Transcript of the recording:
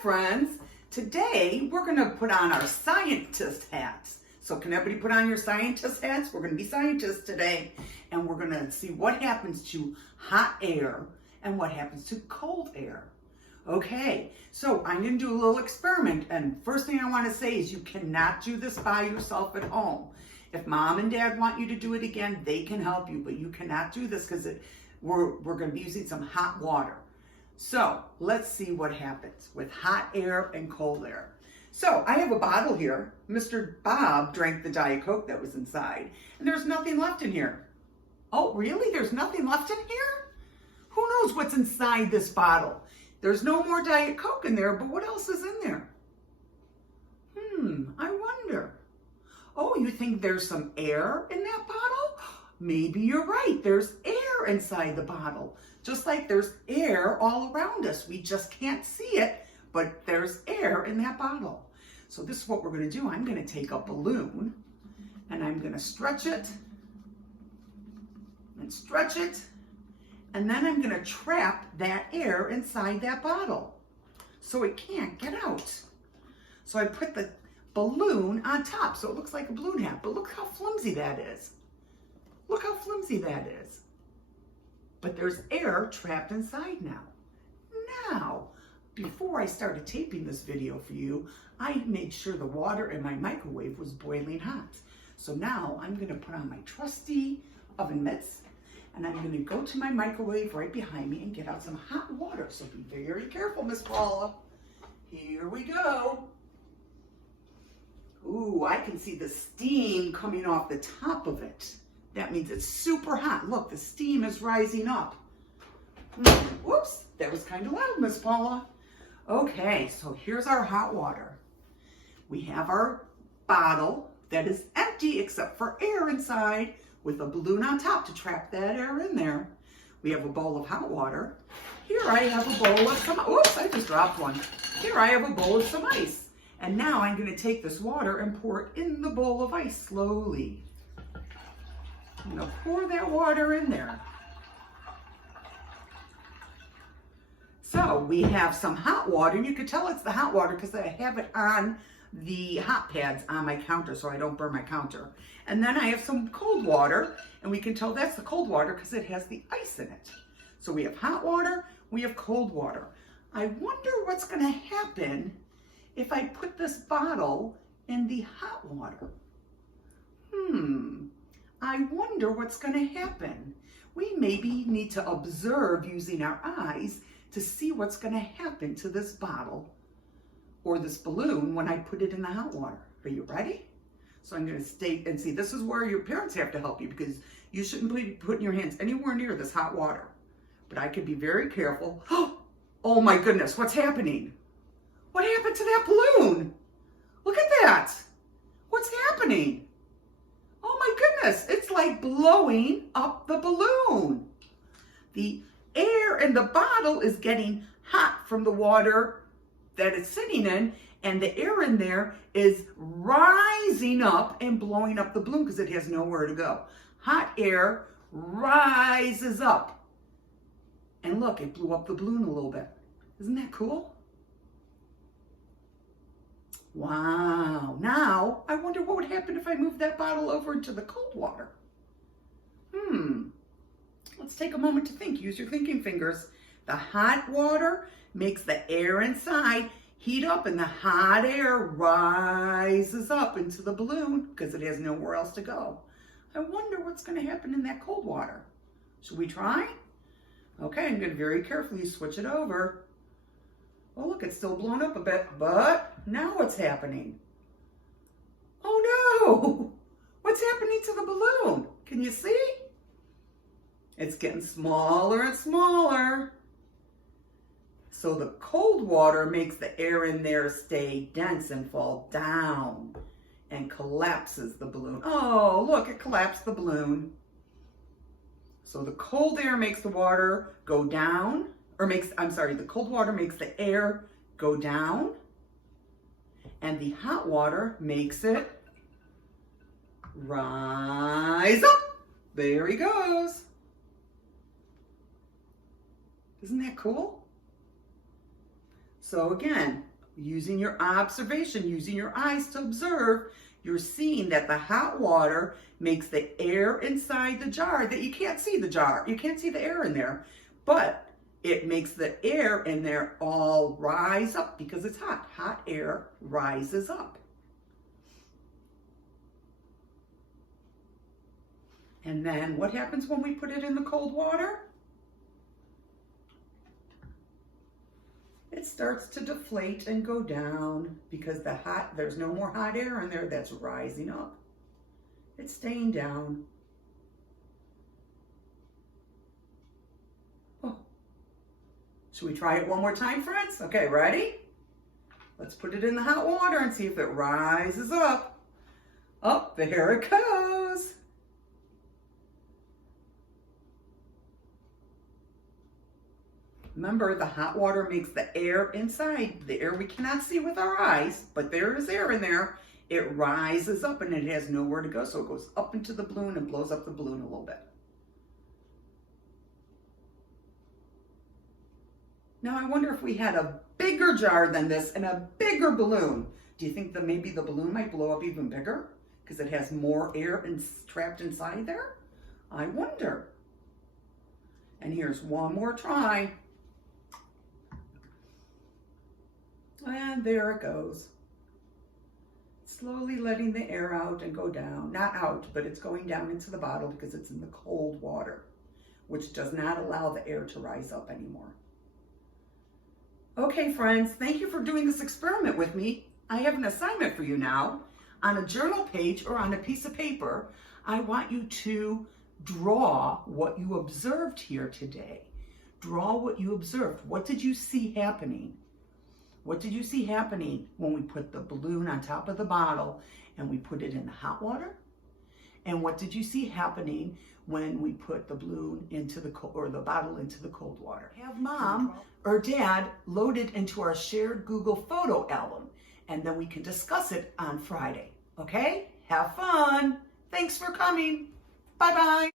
friends. Today we're going to put on our scientist hats. So can everybody put on your scientist hats? We're going to be scientists today, and we're going to see what happens to hot air and what happens to cold air. Okay, so I'm going to do a little experiment, and first thing I want to say is you cannot do this by yourself at home. If mom and dad want you to do it again, they can help you, but you cannot do this because we're going to be using some hot water. So let's see what happens with hot air and cold air. So I have a bottle here. Mr. Bob drank the Diet Coke that was inside, and there's nothing left in here. Oh, really? There's nothing left in here? Who knows what's inside this bottle? There's no more Diet Coke in there, but what else is in there? I wonder. Oh, you think there's some air in that bottle? Maybe you're right. There's air inside the bottle. Just like there's air all around us. We just can't see it, but there's air in that bottle. So this is what we're going to do. I'm going to take a balloon and I'm going to stretch it and stretch it. And then I'm going to trap that air inside that bottle so it can't get out. So I put the balloon on top so it looks like a balloon hat, but look how flimsy that is. Look how flimsy that is. But there's air trapped inside now. Now, before I started taping this video for you, I made sure the water in my microwave was boiling hot. So now I'm going to put on my trusty oven mitts, and I'm going to go to my microwave right behind me and get out some hot water. So be very careful, Miss Paula. Here we go. Ooh, I can see the steam coming off the top of it. That means it's super hot. Look, the steam is rising up. Whoops, that was kind of loud, Miss Paula. Okay, so here's our hot water. We have our bottle that is empty except for air inside with a balloon on top to trap that air in there. We have a bowl of hot water. Here I have a bowl of some, oops, I just dropped one. Here I have a bowl of some ice. And now I'm going to take this water and pour it in the bowl of ice slowly. I'm going to pour that water in there. So we have some hot water, and you can tell it's the hot water because I have it on the hot pads on my counter so I don't burn my counter. And then I have some cold water, and we can tell that's the cold water because it has the ice in it. So we have hot water, we have cold water. I wonder what's going to happen if I put this bottle in the hot water. I wonder what's going to happen. We maybe need to observe using our eyes to see what's going to happen to this bottle or this balloon when I put it in the hot water. Are you ready? So I'm going to stay and see. This is where your parents have to help you because you shouldn't be putting your hands anywhere near this hot water. But I could be very careful. Oh my goodness, what's happening? What happened to that balloon? Look at that. What's happening? Oh my goodness, it's like blowing up the balloon. The air in the bottle is getting hot from the water that it's sitting in, and the air in there is rising up and blowing up the balloon because it has nowhere to go. Hot air rises up. And look, it blew up the balloon a little bit. Isn't that cool? Wow. Now, I wonder what would happen if I moved that bottle over into the cold water. Let's take a moment to think. Use your thinking fingers. The hot water makes the air inside heat up, and the hot air rises up into the balloon because it has nowhere else to go. I wonder what's going to happen in that cold water. Should we try? Okay, I'm going to very carefully switch it over. Oh, look, it's still blown up a bit, but now what's happening? Oh no! What's happening to the balloon? Can you see? It's getting smaller and smaller. So the cold water makes the air in there stay dense and fall down and collapses the balloon. Oh, look, it collapsed the balloon. So the cold air makes the water go down, the cold water makes the air go down, and the hot water makes it rise up. There he goes. Isn't that cool? So again, using your observation, using your eyes to observe, you're seeing that the hot water makes the air inside the jar, that you can't see the jar, you can't see the air in there, but it makes the air in there all rise up because it's hot. Hot air rises up. And then what happens when we put it in the cold water? It starts to deflate and go down because there's no more hot air in there that's rising up. It's staying down. Oh. Should we try it one more time, friends? Okay, ready? Let's put it in the hot water and see if it rises up. Up, there it goes. Remember, the hot water makes the air inside, the air we cannot see with our eyes, but there is air in there. It rises up and it has nowhere to go, so it goes up into the balloon and blows up the balloon a little bit. Now I wonder if we had a bigger jar than this and a bigger balloon. Do you think that maybe the balloon might blow up even bigger because it has more air trapped inside there? I wonder. And here's one more try. And there it goes. Slowly letting the air out and go down. Not out, but it's going down into the bottle because it's in the cold water, which does not allow the air to rise up anymore. Okay, friends, thank you for doing this experiment with me. I have an assignment for you now. On a journal page or on a piece of paper, I want you to draw what you observed here today. Draw what you observed. What did you see happening? What did you see happening when we put the balloon on top of the bottle and we put it in the hot water? And what did you see happening when we put the balloon into the bottle into the cold water? Have mom or dad load it into our shared Google photo album, and then we can discuss it on Friday. Okay? Have fun. Thanks for coming. Bye-bye.